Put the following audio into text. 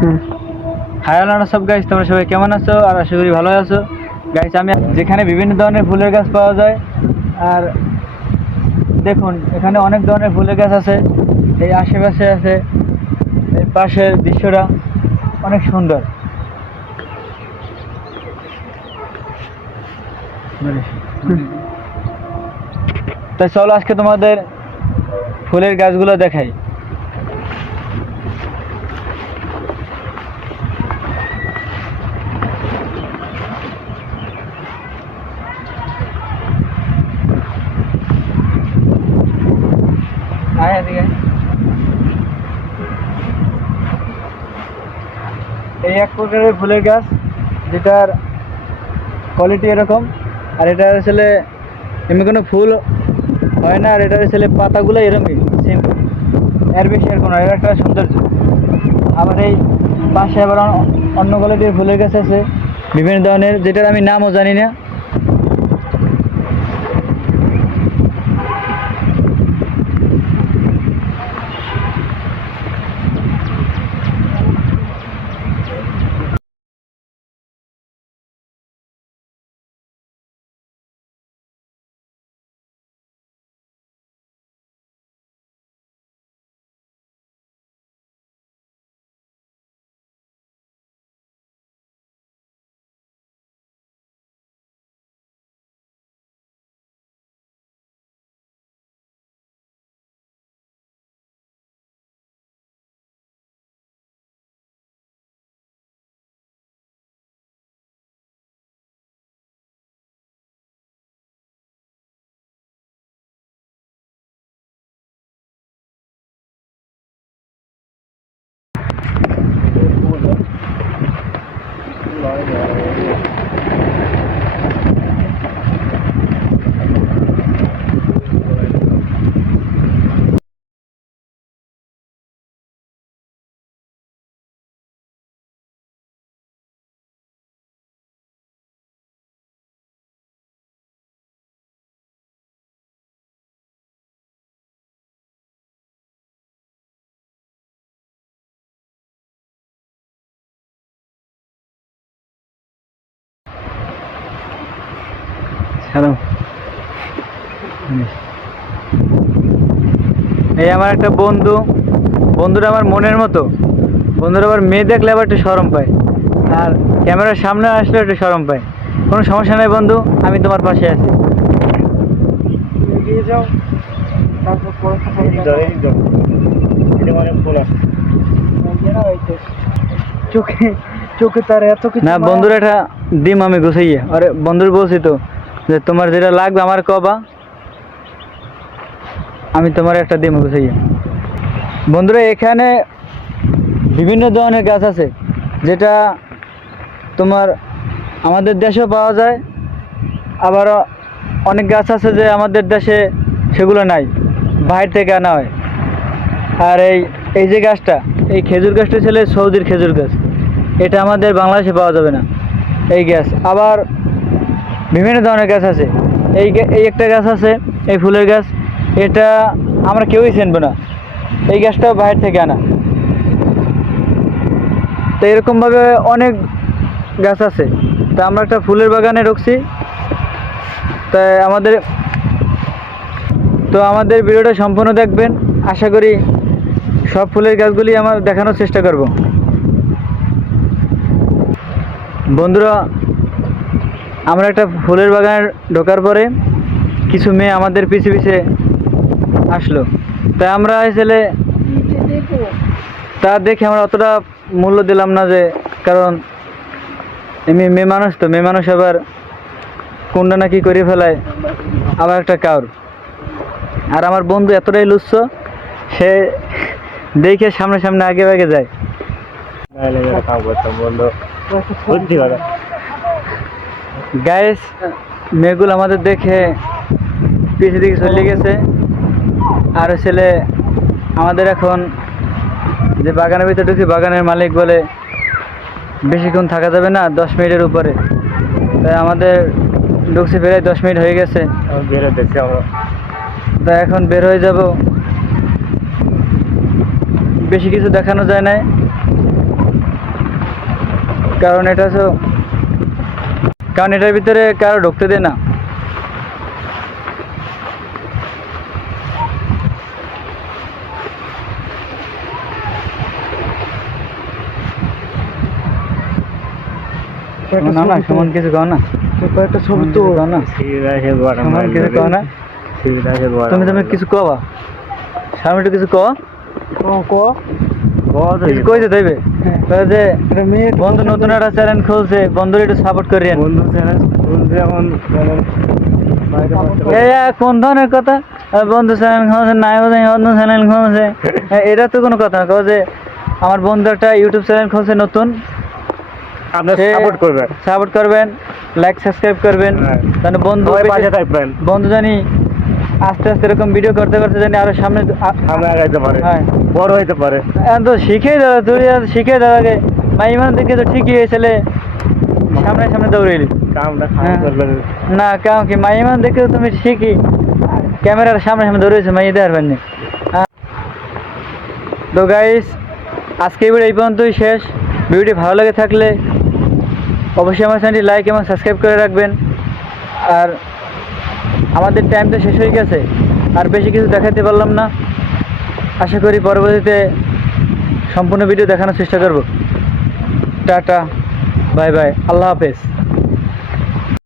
High আল্লাহ সব guys তোমরা সবাই কেমন আছো? আর আশা করি ভালো আছো। গাইস আমি যেখানে বিভিন্ন ধরনের ফুলের গাছ পাওয়া যায়, আর দেখুন, এখানে অনেক ধরনের ফুলের গাছ আছে। এই আশেপাশে আছে এই পাশের দৃশ্যটা অনেক সুন্দর। তাই চলো আজকে তোমাদের ফুলের গাছগুলো দেখাই। এক প্রকারের ফুলের গাছ, যেটার কোয়ালিটি এরকম, আর এটা আসলে এমনি কোনো ফুল হয় না, আর এটার আসলে পাতাগুলো এরকমই সেম এর বেশি আর কোনো এর একটা সৌন্দর্য। আবার এই পাশে আবার অন্য কোয়ালিটির ফুলের গাছ আছে, বিভিন্ন ধরনের, যেটার আমি নামও জানি না। হ্যালো এই আমার একটা বন্ধু বন্ধুরা আমার মনের মতো। বন্ধুরা আবার মেয়ে দেখলে আবার একটু সরম পায়। আর ক্যামেরার সামনে আসলে একটু সরম পায়। কোনো সমস্যা নেই বন্ধু আমি তোমার পাশে আছি। এগিয়ে যাও তারপর পরে কথা বলব। চোখে চোখে তার এত কিছু না বন্ধুর এটা দিম আমি গুছাইয়ে। আরে বন্ধুর বলছি তো যে তোমার যেটা লাগবে আমার কবা। আমি তোমার একটা দিম গুছাইয়ে বন্ধুরা, এখানে বিভিন্ন ধরনের গাছ আছে, যেটা তোমার আমাদের দেশেও পাওয়া যায়। আবার অনেক গাছ আছে যে আমাদের দেশে সেগুলো নাই, বাইরে থেকে আনা হয়। আর এই এই যে গাছটা, এই খেজুর গাছটা ছিল সৌদির খেজুর গাছ। এটা আমাদের বাংলাদেশে পাওয়া যাবে না, এই গাছ। আবার বিভিন্ন ধরনের গাছ আছে। এই এই একটা গাছ আছে, এই ফুলের গাছ। এটা আমরা কেউই চিনব না। এই গাছটাও বাইরে থেকে আনা। তো এরকমভাবে অনেক গাছ আছে। তা আমরা একটা ফুলের বাগানে ঢুকছি। তাই আমাদের তো আমাদের ভিডিওটা সম্পূর্ণ দেখবেন। আশা করি সব ফুলের গাছগুলি আমার দেখানোর চেষ্টা করব। বন্ধুরা আমরা একটা ফুলের বাগানে ঢোকার পরে কিছু মেয়ে আমাদের পিছে পিছে আসলো। তাই আমরা আসলে তা দেখে আমরা অতটা মূল্য দিলাম না যে, কারণ এমনি মেয়ে মানুষ তো, মেয়ে মানুষ আবার কোনটা নাকি করে ফেলায়, আবার একটা কাউর। আর আমার বন্ধু এতটাই লুচ্ছ, সে দেখে সামনে সামনে আগে আগে যায়। গায়েস মেয়েগুলো আমাদের দেখে পিছিয়ে দিকে চলে গেছে। আর ছেলে আমাদের এখন যে বাগানের ভিতরে ঢুকি বাগানের মালিক বলে বেশিক্ষণ থাকা যাবে না দশ মিনিটের উপরে। তাই আমাদের ঢুকছে বেরোয় দশ মিনিট হয়ে গেছে। তাই এখন বের হয়ে যাব। বেশি কিছু দেখানো যায় না কারণ এটা তো কারণ এটার ভিতরে কারও ঢুকতে দেয় না। না না সুমন কিছু কও না। ছবি তো। কিছু কও না। সুমন কিছু কও না। তুমি তুমি কিছু কবা সামনে কিছু কও। ক কইতে দেবে হ্যাঁ। যে বন্ধু নতুন একটা চ্যানেল খুলছে বন্ধুর একটু সাপোর্ট করিয়েন। বন্ধু চ্যানেল এখন কোন ধরনের কথা? বন্ধু চ্যানেল খুলছে নাই বোধ অন্য চ্যানেল খুলছে। হ্যাঁ, এটা তো কোনো কথা না যে আমার বন্ধু একটা ইউটিউব চ্যানেল খুলছে নতুন। আপনার সাপোর্ট করবেন। সাপোর্ট করবেন লাইক সাবস্ক্রাইব করবেন। হ্যাঁ। বন্ধু বন্ধু জানি আস্তে আস্তে এরকম ভিডিও করতে করতে জানি আরও সামনে সামনে আগাইতে পারে। হ্যাঁ। বড় হইতে পারে। এখন তো শিখেই দাও তুই শিখে আগে। মাইমান দেখে তো ঠিকই হয়েছিলে সামনে সামনে দৌড়েলি কামটা হ্যাঁ। না কারণ কি? মাইমান দেখে তুমি শিখি। ক্যামেরার সামনে সামনে দৌড়েছে মাই দেওয়ার পারেনি তো গাইস আজকে ভিডিও এই পর্যন্তই শেষ। ভিডিওটি ভালো লাগে থাকলে অবশ্যই আমার চ্যানেলটি লাইক এবং সাবস্ক্রাইব করে রাখবেন। আর আমাদের টাইমটা শেষ হয়ে গেছে, আর বেশি কিছু দেখাতে পারলাম না। আশা করি পরবর্তীতে সম্পূর্ণ ভিডিও দেখানোর চেষ্টা করব। টাটা বাই বাই আল্লাহ হাফেজ।